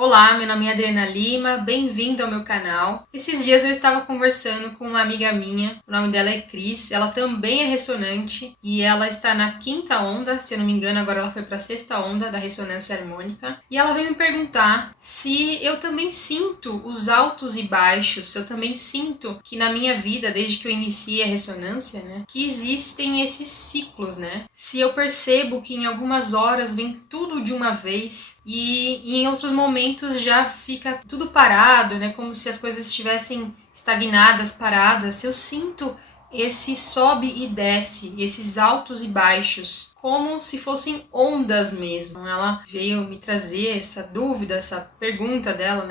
Olá, meu nome é Adriana Lima, bem-vindo ao meu canal. Esses dias eu estava conversando com uma amiga minha, o nome dela é Cris, ela também é ressonante e ela está na 5ª onda, se eu não me engano agora ela foi para a 6ª onda da ressonância harmônica. E ela veio me perguntar se eu também sinto os altos e baixos, se eu também sinto que na minha vida, desde que eu iniciei a ressonância, que existem esses ciclos, Se eu percebo que em algumas horas vem tudo de uma vez e em outros momentos já fica tudo parado, como se as coisas estivessem estagnadas, paradas. Se eu sinto esse sobe e desce, esses altos e baixos, como se fossem ondas mesmo. Ela veio me trazer essa dúvida, essa pergunta dela,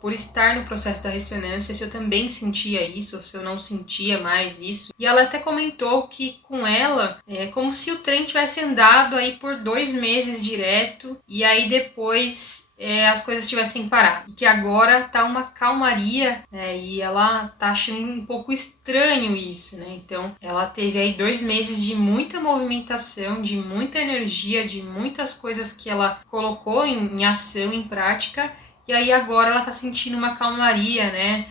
por estar no processo da ressonância, se eu também sentia isso, ou se eu não sentia mais isso. E ela até comentou que com ela é como se o trem tivesse andado aí por 2 meses direto, e aí depois as coisas tivessem parado. E que agora tá uma calmaria, e ela tá achando um pouco estranho isso, Então ela teve aí 2 meses de muita movimentação, de muita energia, de muitas coisas que ela colocou em ação, em prática. E aí agora ela tá sentindo uma calmaria,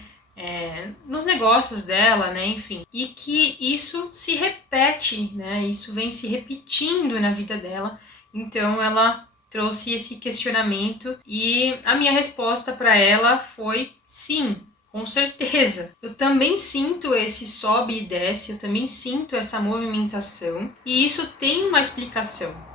nos negócios dela, enfim. E que isso se repete, Isso vem se repetindo na vida dela. Então ela trouxe esse questionamento e a minha resposta para ela foi sim, com certeza. Eu também sinto esse sobe e desce, eu também sinto essa movimentação e isso tem uma explicação.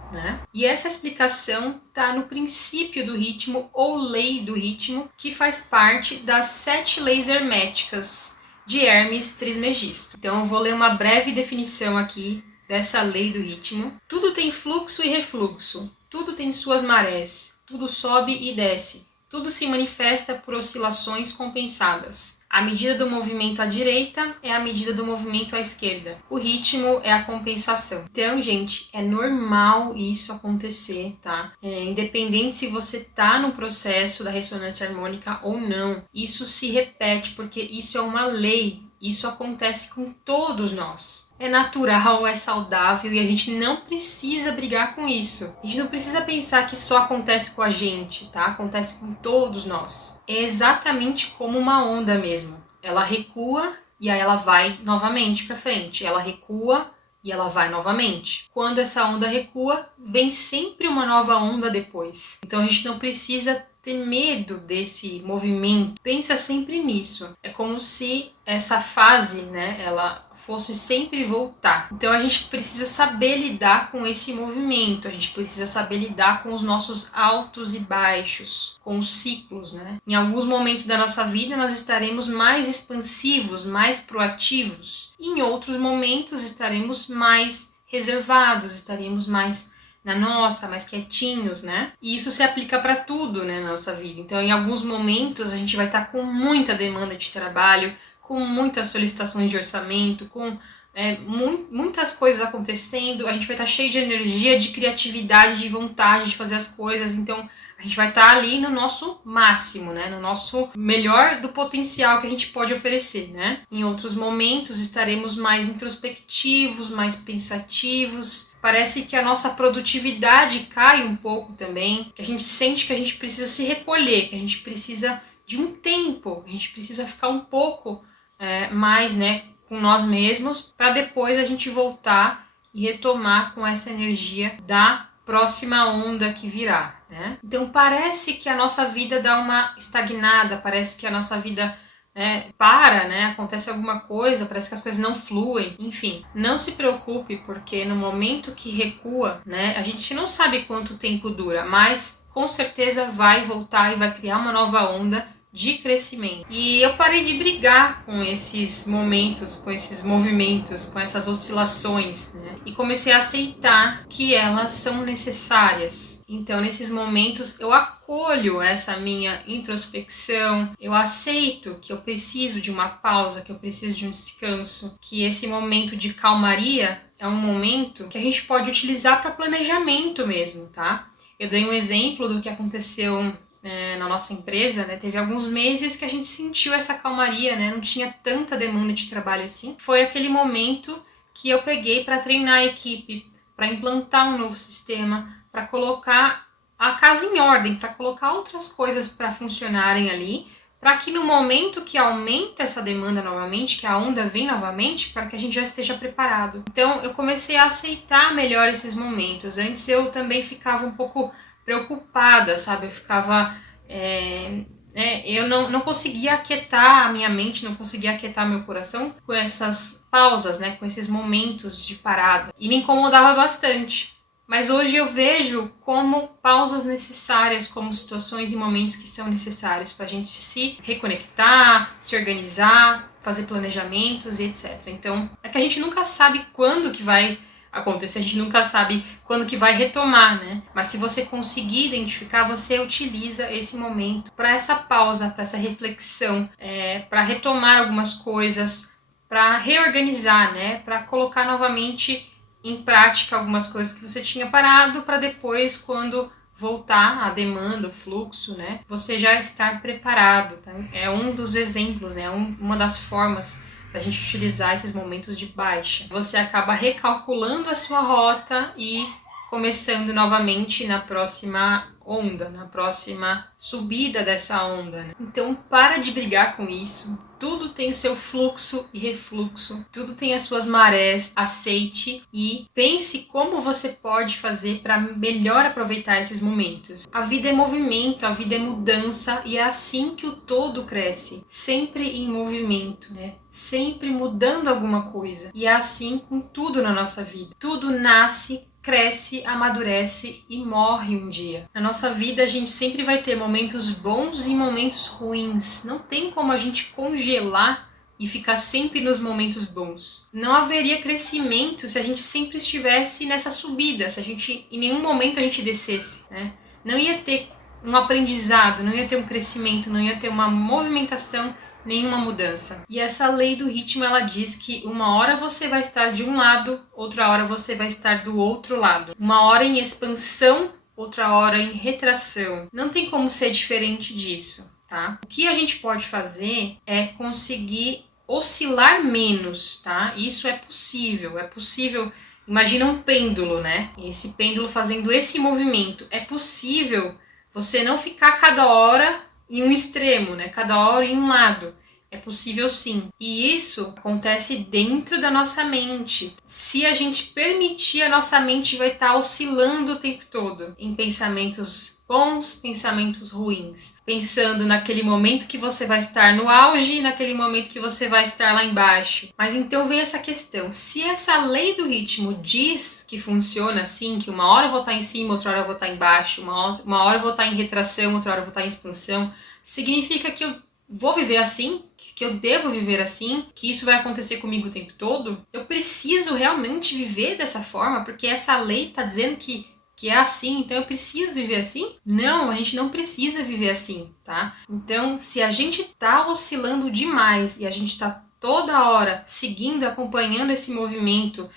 E essa explicação está no princípio do ritmo ou lei do ritmo, que faz parte das 7 leis herméticas de Hermes Trismegisto. Então eu vou ler uma breve definição aqui dessa lei do ritmo. Tudo tem fluxo e refluxo, tudo tem suas marés, tudo sobe e desce, tudo se manifesta por oscilações compensadas. A medida do movimento à direita é a medida do movimento à esquerda. O ritmo é a compensação. Então, gente, é normal isso acontecer, tá? Independente se você tá no processo da ressonância harmônica ou não, isso se repete porque isso é uma lei. Isso acontece com todos nós. É natural, é saudável e a gente não precisa brigar com isso. A gente não precisa pensar que só acontece com a gente, tá? Acontece com todos nós. É exatamente como uma onda mesmo. Ela recua e aí ela vai novamente para frente. Ela recua e ela vai novamente. Quando essa onda recua, vem sempre uma nova onda depois. Então a gente não precisa ter medo desse movimento. Pensa sempre nisso. É como se essa fase, ela fosse sempre voltar. Então a gente precisa saber lidar com esse movimento. A gente precisa saber lidar com os nossos altos e baixos, com os ciclos, Em alguns momentos da nossa vida nós estaremos mais expansivos, mais proativos. E em outros momentos estaremos mais reservados, estaremos mais na nossa, mais quietinhos, E isso se aplica para tudo, na nossa vida. Então, em alguns momentos, a gente vai estar com muita demanda de trabalho, com muitas solicitações de orçamento, com muitas coisas acontecendo, a gente vai estar cheio de energia, de criatividade, de vontade de fazer as coisas. Então, a gente vai estar ali no nosso máximo, no nosso melhor do potencial que a gente pode oferecer, Em outros momentos estaremos mais introspectivos, mais pensativos. Parece que a nossa produtividade cai um pouco também, que a gente sente que a gente precisa se recolher, que a gente precisa de um tempo, a gente precisa ficar um pouco mais, com nós mesmos, para depois a gente voltar e retomar com essa energia da próxima onda que virá, Então parece que a nossa vida dá uma estagnada, parece que a nossa vida para, acontece alguma coisa, parece que as coisas não fluem, enfim. Não se preocupe, porque no momento que recua, a gente não sabe quanto tempo dura, mas com certeza vai voltar e vai criar uma nova onda de crescimento. E eu parei de brigar com esses momentos, com esses movimentos, com essas oscilações, E comecei a aceitar que elas são necessárias. Então, nesses momentos, eu acolho essa minha introspecção, eu aceito que eu preciso de uma pausa, que eu preciso de um descanso, que esse momento de calmaria é um momento que a gente pode utilizar para planejamento mesmo, tá? Eu dei um exemplo do que aconteceu na nossa empresa, teve alguns meses que a gente sentiu essa calmaria, não tinha tanta demanda de trabalho assim. Foi aquele momento que eu peguei para treinar a equipe, para implantar um novo sistema, para colocar a casa em ordem, para colocar outras coisas para funcionarem ali, para que no momento que aumenta essa demanda novamente, que a onda vem novamente, para que a gente já esteja preparado. Então eu comecei a aceitar melhor esses momentos. Antes eu também ficava um pouco preocupada, sabe? Eu ficava... eu não conseguia aquietar a minha mente, não conseguia aquietar meu coração com essas pausas, né? Com esses momentos de parada. E me incomodava bastante. Mas hoje eu vejo como pausas necessárias, como situações e momentos que são necessários para a gente se reconectar, se organizar, fazer planejamentos e etc. Então, é que a gente nunca sabe quando que vai acontecer, a gente nunca sabe quando que vai retomar, né? Mas se você conseguir identificar, você utiliza esse momento para essa pausa, para essa reflexão, para retomar algumas coisas, para reorganizar, né? Para colocar novamente em prática algumas coisas que você tinha parado, para depois, quando voltar a demanda, o fluxo, né, você já estar preparado, tá? É um dos exemplos, né, uma das formas da gente utilizar esses momentos de baixa. Você acaba recalculando a sua rota e começando novamente na próxima onda, na próxima subida dessa onda, né? Então para de brigar com isso. Tudo tem o seu fluxo e refluxo, tudo tem as suas marés. Aceite e pense como você pode fazer para melhor aproveitar esses momentos. A vida é movimento, a vida é mudança e é assim que o todo cresce, sempre em movimento, né? Sempre mudando alguma coisa. E é assim com tudo na nossa vida. Tudo nasce, cresce, amadurece e morre um dia. Na nossa vida a gente sempre vai ter momentos bons e momentos ruins. Não tem como a gente congelar e ficar sempre nos momentos bons. Não haveria crescimento se a gente sempre estivesse nessa subida, se a gente em nenhum momento a gente descesse, né? Não ia ter um aprendizado, não ia ter um crescimento, não ia ter uma movimentação, nenhuma mudança. E essa lei do ritmo, ela diz que uma hora você vai estar de um lado, outra hora você vai estar do outro lado. Uma hora em expansão, outra hora em retração. Não tem como ser diferente disso, tá? O que a gente pode fazer é conseguir oscilar menos, tá? Isso é possível, Imagina um pêndulo, né? Esse pêndulo fazendo esse movimento. É possível você não ficar cada hora em um extremo, né? Cada hora em um lado. É possível sim. E isso acontece dentro da nossa mente. Se a gente permitir, a nossa mente vai estar oscilando o tempo todo em pensamentos bons, pensamentos ruins. Pensando naquele momento que você vai estar no auge e naquele momento que você vai estar lá embaixo. Mas então vem essa questão. Se essa lei do ritmo diz que funciona assim, que uma hora eu vou estar em cima, outra hora eu vou estar embaixo, uma hora eu vou estar em retração, outra hora eu vou estar em expansão, significa que eu vou viver assim, que eu devo viver assim, que isso vai acontecer comigo o tempo todo? Eu preciso realmente viver dessa forma, porque essa lei está dizendo que é assim, então eu preciso viver assim? Não, a gente não precisa viver assim, tá? Então, se a gente tá oscilando demais e a gente tá toda hora seguindo, acompanhando esse movimento,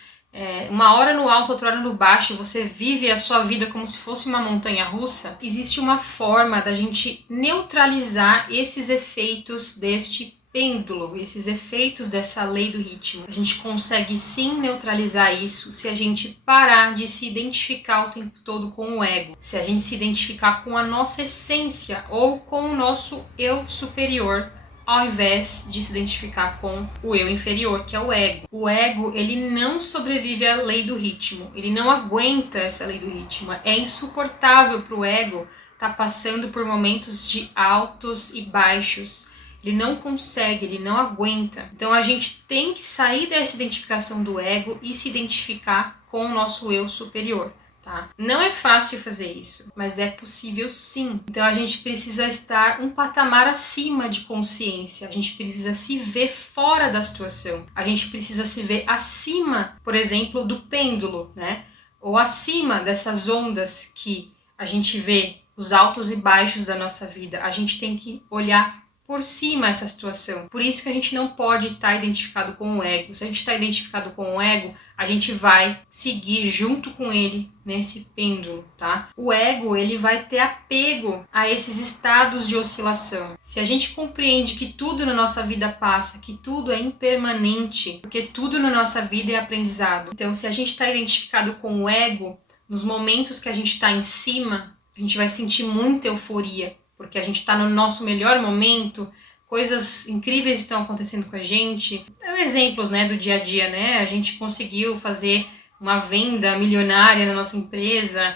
uma hora no alto, outra hora no baixo, você vive a sua vida como se fosse uma montanha russa, existe uma forma da gente neutralizar esses efeitos deste pêndulo, esses efeitos dessa lei do ritmo. A gente consegue sim neutralizar isso se a gente parar de se identificar o tempo todo com o ego, se a gente se identificar com a nossa essência ou com o nosso eu superior, ao invés de se identificar com o eu inferior, que é o ego. O ego, ele não sobrevive à lei do ritmo, ele não aguenta essa lei do ritmo. É insuportável para o ego estar passando por momentos de altos e baixos. Ele não consegue, ele não aguenta. Então a gente tem que sair dessa identificação do ego e se identificar com o nosso eu superior. Tá? Não é fácil fazer isso, mas é possível sim. Então a gente precisa estar um patamar acima de consciência, a gente precisa se ver fora da situação, a gente precisa se ver acima, por exemplo, do pêndulo, né? Ou acima dessas ondas que a gente vê, os altos e baixos da nossa vida. A gente tem que olhar por cima essa situação. Por isso que a gente não pode estar identificado com o ego. Se a gente está identificado com o ego, a gente vai seguir junto com ele nesse pêndulo, tá? O ego, ele vai ter apego a esses estados de oscilação. Se a gente compreende que tudo na nossa vida passa, que tudo é impermanente, porque tudo na nossa vida é aprendizado. Então, se a gente está identificado com o ego, nos momentos que a gente está em cima, a gente vai sentir muita euforia, porque a gente está no nosso melhor momento, coisas incríveis estão acontecendo com a gente. Exemplos, né, do dia a dia, né? A gente conseguiu fazer uma venda milionária na nossa empresa,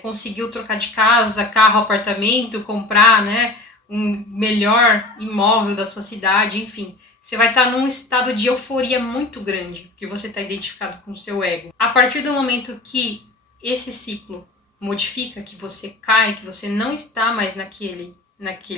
conseguiu trocar de casa, carro, apartamento, comprar, né, um melhor imóvel da sua cidade, enfim. Você vai estar num estado de euforia muito grande, porque você está identificado com o seu ego. A partir do momento que esse ciclo modifica, que você cai, que você não está mais naquele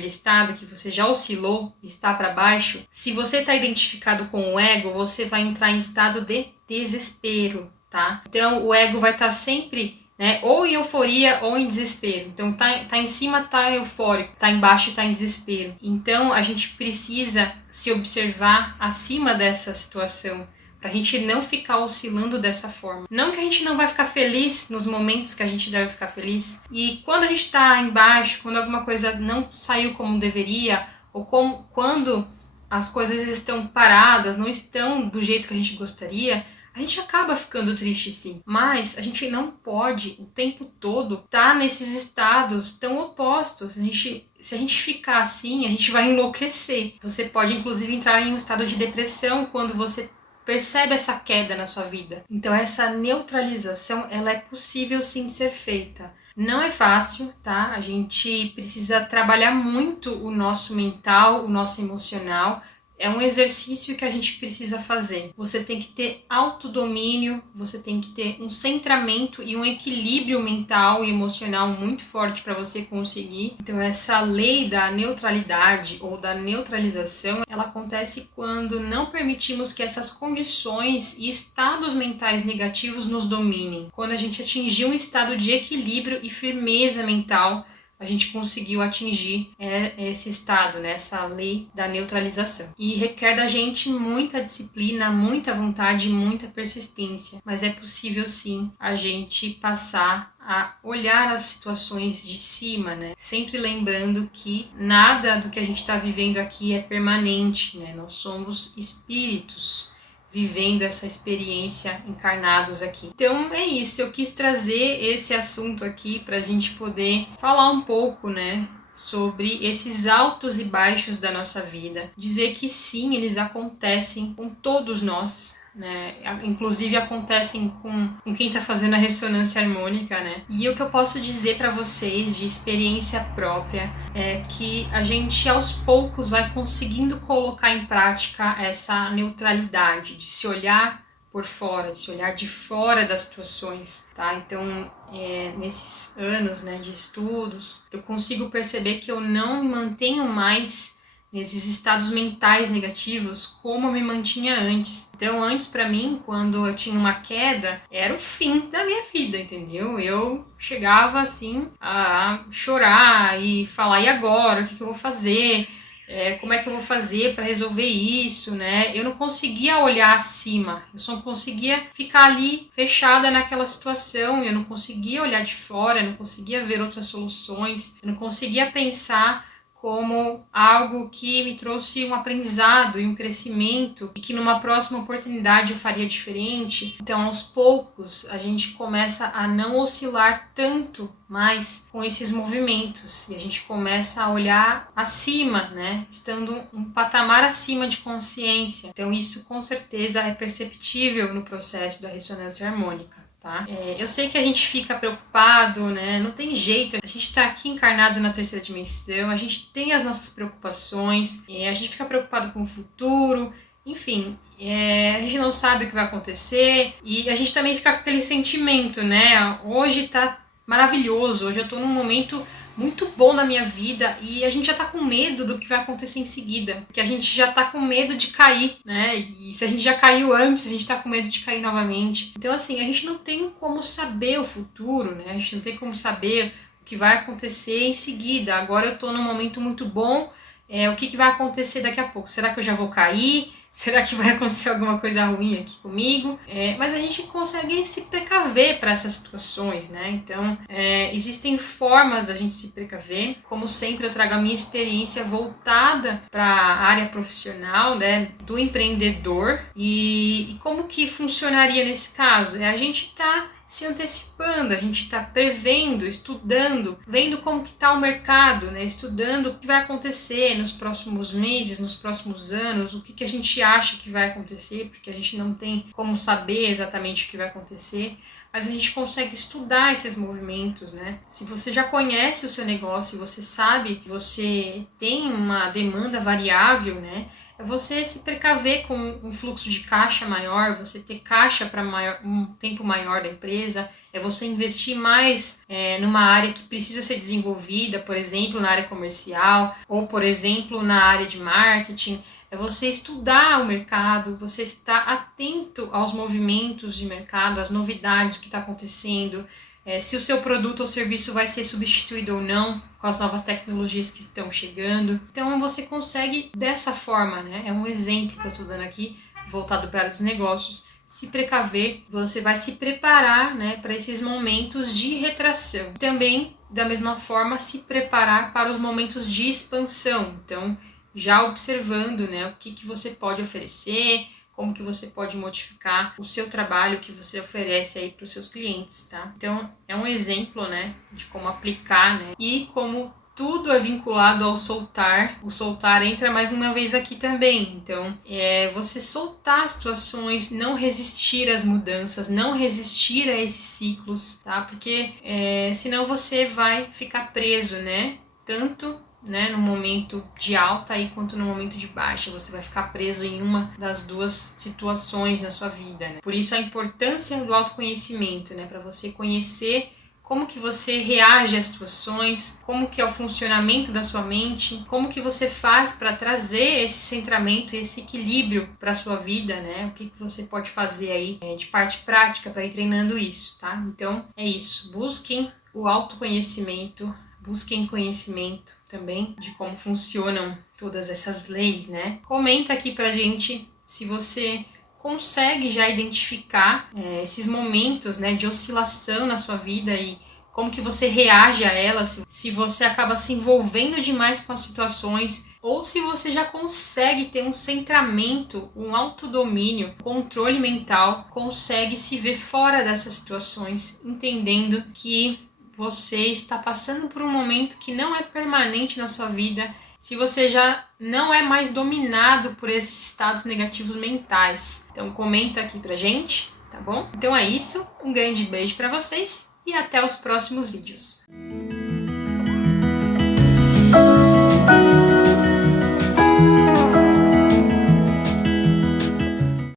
estado, que você já oscilou, está para baixo, se você está identificado com o ego, você vai entrar em estado de desespero, tá? Então, o ego vai estar sempre, né, ou em euforia ou em desespero. Então, tá em cima, tá eufórico, tá embaixo, tá em desespero. Então, a gente precisa se observar acima dessa situação, pra gente não ficar oscilando dessa forma. Não que a gente não vai ficar feliz nos momentos que a gente deve ficar feliz. E quando a gente tá embaixo, quando alguma coisa não saiu como deveria, ou quando as coisas estão paradas, não estão do jeito que a gente gostaria, a gente acaba ficando triste sim. Mas a gente não pode o tempo todo estar nesses estados tão opostos. Se a gente ficar assim, a gente vai enlouquecer. Você pode inclusive entrar em um estado de depressão quando você percebe essa queda na sua vida. Então essa neutralização, ela é possível sim ser feita. Não é fácil, tá? A gente precisa trabalhar muito o nosso mental, o nosso emocional. É um exercício que a gente precisa fazer. Você tem que ter autodomínio, você tem que ter um centramento e um equilíbrio mental e emocional muito forte para você conseguir. Então essa lei da neutralidade ou da neutralização, ela acontece quando não permitimos que essas condições e estados mentais negativos nos dominem. Quando a gente atingir um estado de equilíbrio e firmeza mental, a gente conseguiu atingir esse estado, né? Essa lei da neutralização. E requer da gente muita disciplina, muita vontade e muita persistência. Mas é possível sim a gente passar a olhar as situações de cima, né? Sempre lembrando que nada do que a gente está vivendo aqui é permanente, né? Nós somos espíritos vivendo essa experiência encarnados aqui. Então é isso, eu quis trazer esse assunto aqui para a gente poder falar um pouco, né, sobre esses altos e baixos da nossa vida. Dizer que sim, eles acontecem com todos nós, né? Inclusive acontecem com quem está fazendo a ressonância harmônica, né? E o que eu posso dizer para vocês de experiência própria é que a gente aos poucos vai conseguindo colocar em prática essa neutralidade, de se olhar por fora, de se olhar de fora das situações, tá? Então, nesses anos, né, de estudos, eu consigo perceber que eu não me mantenho mais nesses estados mentais negativos como eu me mantinha antes. Então, antes pra mim, quando eu tinha uma queda, era o fim da minha vida, entendeu? Eu chegava assim a chorar e falar, e agora? O que eu vou fazer? Como é que eu vou fazer para resolver isso, né? Eu não conseguia olhar acima, eu só conseguia ficar ali fechada naquela situação, eu não conseguia olhar de fora, eu não conseguia ver outras soluções, eu não conseguia pensar como algo que me trouxe um aprendizado e um crescimento e que numa próxima oportunidade eu faria diferente. Então, aos poucos, a gente começa a não oscilar tanto mais com esses movimentos e a gente começa a olhar acima, né? Estando um patamar acima de consciência. Então, isso com certeza é perceptível no processo da ressonância harmônica. Tá? Eu sei que a gente fica preocupado, né? Não tem jeito, a gente está aqui encarnado na terceira dimensão, a gente tem as nossas preocupações, a gente fica preocupado com o futuro, enfim, a gente não sabe o que vai acontecer e a gente também fica com aquele sentimento, né? Hoje tá maravilhoso, hoje eu tô num momento muito bom na minha vida e a gente já tá com medo do que vai acontecer em seguida, porque a gente já tá com medo de cair, né? E se a gente já caiu antes, a gente tá com medo de cair novamente. Então, assim, a gente não tem como saber o futuro, né? A gente não tem como saber o que vai acontecer em seguida. Agora eu tô num momento muito bom, o que vai acontecer daqui a pouco? Será que eu já vou cair? Será que vai acontecer alguma coisa ruim aqui comigo? Mas a gente consegue se precaver para essas situações, né? Então, existem formas da gente se precaver. Como sempre, eu trago a minha experiência voltada para a área profissional, né, do empreendedor. E como que funcionaria nesse caso? A gente está se antecipando, a gente está prevendo, estudando, vendo como que está o mercado, né? Estudando o que vai acontecer nos próximos meses, nos próximos anos, o que a gente acha que vai acontecer, porque a gente não tem como saber exatamente o que vai acontecer, mas a gente consegue estudar esses movimentos, né? Se você já conhece o seu negócio, você sabe que você tem uma demanda variável, né? É você se precaver com um fluxo de caixa maior, você ter caixa para um tempo maior da empresa, é você investir mais numa área que precisa ser desenvolvida, por exemplo, na área comercial, ou, por exemplo, na área de marketing. É você estudar o mercado, você estar atento aos movimentos de mercado, às novidades que está acontecendo, se o seu produto ou serviço vai ser substituído ou não com as novas tecnologias que estão chegando. Então você consegue dessa forma, né? É um exemplo que eu estou dando aqui, voltado para os negócios, se precaver, você vai se preparar, né, para esses momentos de retração. Também, da mesma forma, se preparar para os momentos de expansão. Então, já observando, né, o que você pode oferecer, como que você pode modificar o seu trabalho que você oferece aí para os seus clientes, tá? Então, é um exemplo, né, de como aplicar, né, e como tudo é vinculado ao soltar. O soltar entra mais uma vez aqui também. Então, você soltar as situações, não resistir às mudanças, não resistir a esses ciclos, tá? Porque senão você vai ficar preso, né? Tanto, né, no momento de alta aí quanto no momento de baixa, você vai ficar preso em uma das duas situações na sua vida, né? Por isso a importância do autoconhecimento, né, para você conhecer como que você reage às situações, como que é o funcionamento da sua mente, como que você faz para trazer esse centramento, esse equilíbrio para a sua vida, né? O que você pode fazer aí de parte prática para ir treinando isso, tá? Então é isso, busquem o autoconhecimento, busquem conhecimento também de como funcionam todas essas leis, né? Comenta aqui pra gente se você consegue já identificar esses momentos, né, de oscilação na sua vida e como que você reage a elas, se você acaba se envolvendo demais com as situações ou se você já consegue ter um centramento, um autodomínio, controle mental, consegue se ver fora dessas situações, entendendo que você está passando por um momento que não é permanente na sua vida, se você já não é mais dominado por esses estados negativos mentais. Então comenta aqui pra gente, tá bom? Então é isso, um grande beijo pra vocês e até os próximos vídeos.